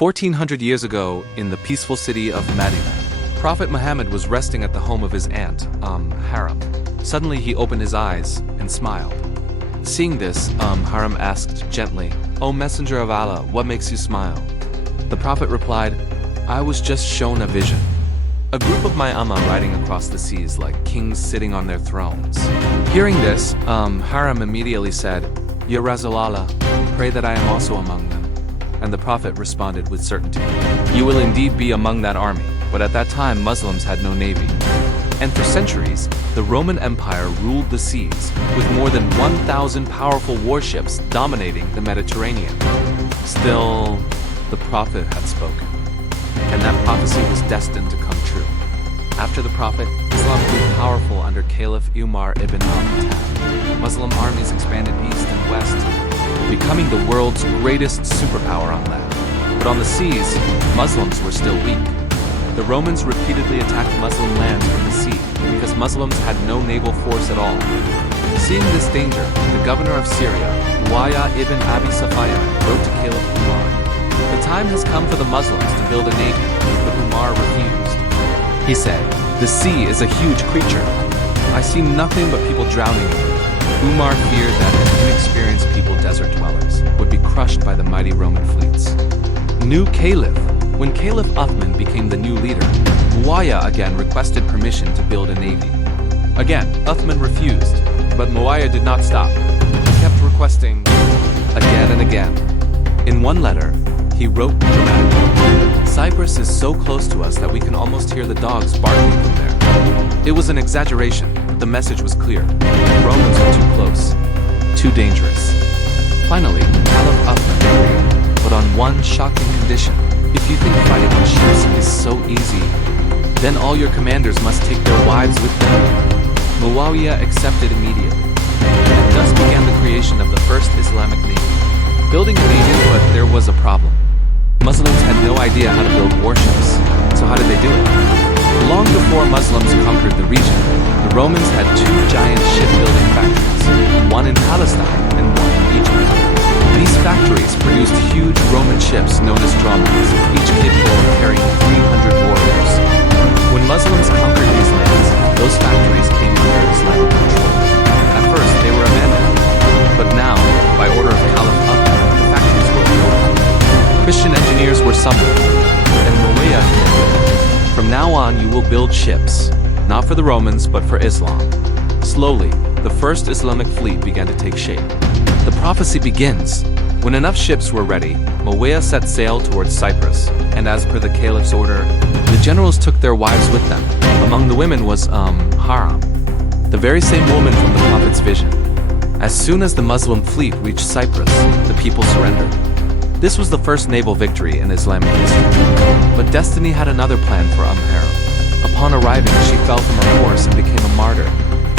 1400 years ago, in the peaceful city of Medina, Prophet Muhammad was resting at the home of his aunt, Haram. Suddenly he opened his eyes and smiled. Seeing this, Haram asked gently, "O Messenger of Allah, what makes you smile?" The Prophet replied, "I was just shown a vision. A group of my Ummah riding across the seas like kings sitting on their thrones." Hearing this, Haram immediately said, "Ya Rasulallah, pray that I am also among them." And the Prophet responded with certainty, "You will indeed be among that army." But at that time, Muslims had no navy. And for centuries, the Roman Empire ruled the seas, with more than 1,000 powerful warships dominating the Mediterranean. Still, the Prophet had spoken, and that prophecy was destined to come true. After the Prophet, Islam grew powerful under Caliph Umar ibn Affan. Muslim armies expanded east and west, becoming the world's greatest superpower on land. But on the seas, Muslims were still weak. The Romans repeatedly attacked Muslim lands from the sea because Muslims had no naval force at all. Seeing this danger, the governor of Syria, Uthman ibn Affan, wrote to Caliph Umar, "The time has come for the Muslims to build a navy," but Umar refused. He said, "The sea is a huge creature. I see nothing but people drowning in it." Umar feared that inexperienced people, desert dwellers, would be crushed by the mighty Roman fleets. New Caliph. When Caliph Uthman became the new leader, Muawiyah again requested permission to build a navy. Again, Uthman refused, but Muawiyah did not stop. He kept requesting again and again. In one letter, he wrote dramatically, "Cyprus is so close to us that we can almost hear the dogs barking from there." It was an exaggeration, but the message was clear. The Romans were too close, too dangerous. Finally, Caliph Uthman agreed, but on one shocking condition. "If you think fighting on ships is so easy, then all your commanders must take their wives with them." Muawiyah accepted immediately, and thus began the creation of the first Islamic navy. Building a navy, but there was a problem. Muslims had no idea how to build warships, so how did they do it? Long before Muslims conquered the region, the Romans had two giant shipbuilding factories, one in Palestine and one in Egypt. These factories produced huge Roman ships known as dromons, each capable of carrying 300 warriors. When Muslims conquered these lands, those factories came under Islamic control. At first, they were abandoned, but now, by order of Caliph Uthman, the factories were reopened. Christian engineers were summoned, and Muawiyah commanded, "From now on, you will build ships, not for the Romans, but for Islam." Slowly, the first Islamic fleet began to take shape. The prophecy begins. When enough ships were ready, Muawiyah set sail towards Cyprus, and as per the caliph's order, the generals took their wives with them. Among the women was, Haram, the very same woman from the prophet's vision. As soon as the Muslim fleet reached Cyprus, the people surrendered. This was the first naval victory in Islamic history. But destiny had another plan for Haram. Upon arriving, she fell from her horse and became a martyr,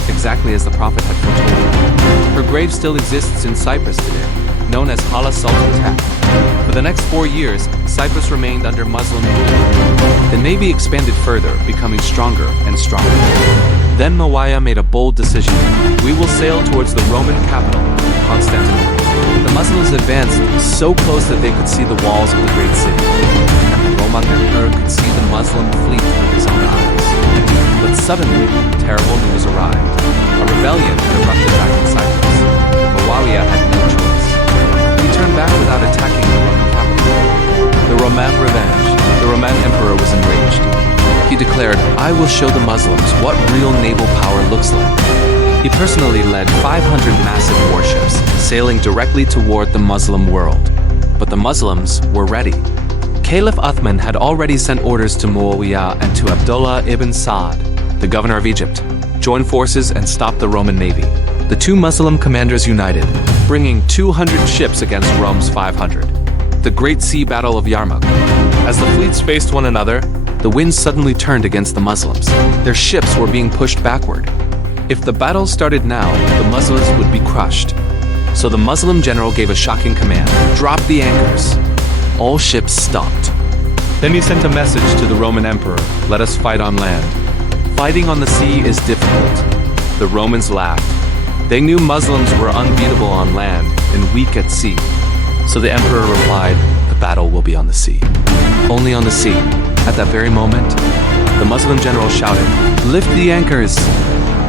exactly as the prophet had foretold. Her grave still exists in Cyprus today, known as al-Sawari. For the next 4 years, Cyprus remained under Muslim rule. The navy expanded further, becoming stronger and stronger. Then Muawiyah made a bold decision. "We will sail towards the Roman capital, Constantinople." The Muslims advanced so close that they could see the walls of the great city, and the Roman emperor could see the Muslim fleet with his own eyes. But suddenly, terrible news arrived. A rebellion had erupted back in Cyprus. Muawiyah had no choice. He turned back without attacking the Roman capital. The Roman revenge. The Roman emperor was enraged. He declared, "I will show the Muslims what real naval power looks like." He personally led 500 massive warships, sailing directly toward the Muslim world. But the Muslims were ready. Caliph Uthman had already sent orders to Muawiyah and to Abdullah ibn Sa'd, the governor of Egypt, join forces and stop the Roman navy. The two Muslim commanders united, bringing 200 ships against Rome's 500. The Great Sea Battle of Yarmouk. As the fleets faced one another, the wind suddenly turned against the Muslims. Their ships were being pushed backward. If the battle started now, the Muslims would be crushed. So the Muslim general gave a shocking command: "Drop the anchors." All ships stopped. Then he sent a message to the Roman emperor: "Let us fight on land. Fighting on the sea is difficult." The Romans laughed. They knew Muslims were unbeatable on land and weak at sea. So the emperor replied, "The battle will be on the sea. Only on the sea. At that very moment, the Muslim general shouted, "Lift the anchors!"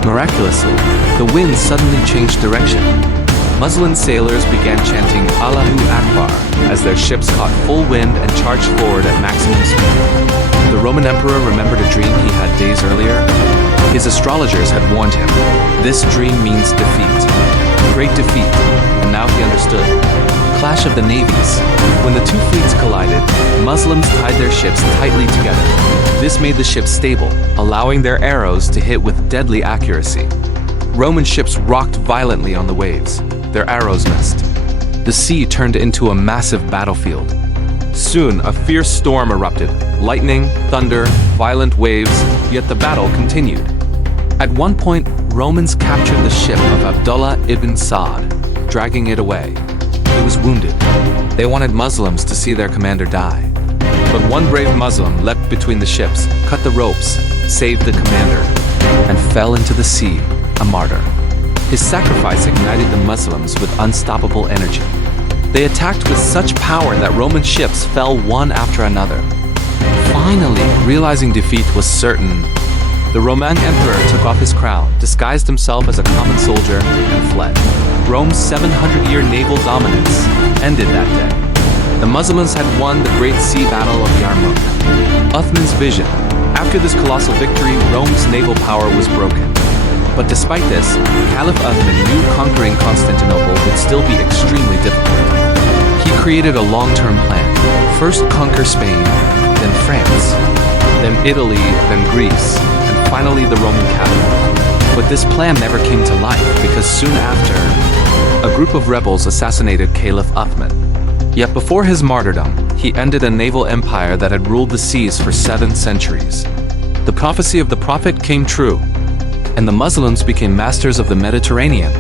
Miraculously, the wind suddenly changed direction. Muslim sailors began chanting Allahu Akbar as their ships caught full wind and charged forward at maximum speed. The Roman emperor remembered a dream he had days earlier. His astrologers had warned him, this dream means defeat. Great defeat, and now he understood. Clash of the navies. When the two fleets collided, Muslims tied their ships tightly together. This made the ships stable, allowing their arrows to hit with deadly accuracy. Roman ships rocked violently on the waves. Their arrows missed. The sea turned into a massive battlefield. Soon, a fierce storm erupted. Lightning, thunder, violent waves, yet the battle continued. At one point, Romans captured the ship of Abdullah ibn Sa'd, dragging it away. He was wounded. They wanted Muslims to see their commander die. But one brave Muslim leapt between the ships, cut the ropes, saved the commander, and fell into the sea, a martyr. His sacrifice ignited the Muslims with unstoppable energy. They attacked with such power that Roman ships fell one after another. Finally, realizing defeat was certain, the Roman emperor took off his crown, disguised himself as a common soldier, and fled. Rome's 700-year naval dominance ended that day. The Muslims had won the Great Sea Battle of Yarmouk. Uthman's vision. After this colossal victory, Rome's naval power was broken. But despite this, Caliph Uthman knew conquering Constantinople would still be extremely difficult. He created a long-term plan. First conquer Spain, then France, then Italy, then Greece, and finally the Roman capital. But this plan never came to life because soon after, a group of rebels assassinated Caliph Uthman. Yet before his martyrdom, he ended a naval empire that had ruled the seas for 7 centuries. The prophecy of the prophet came true, and the Muslims became masters of the Mediterranean.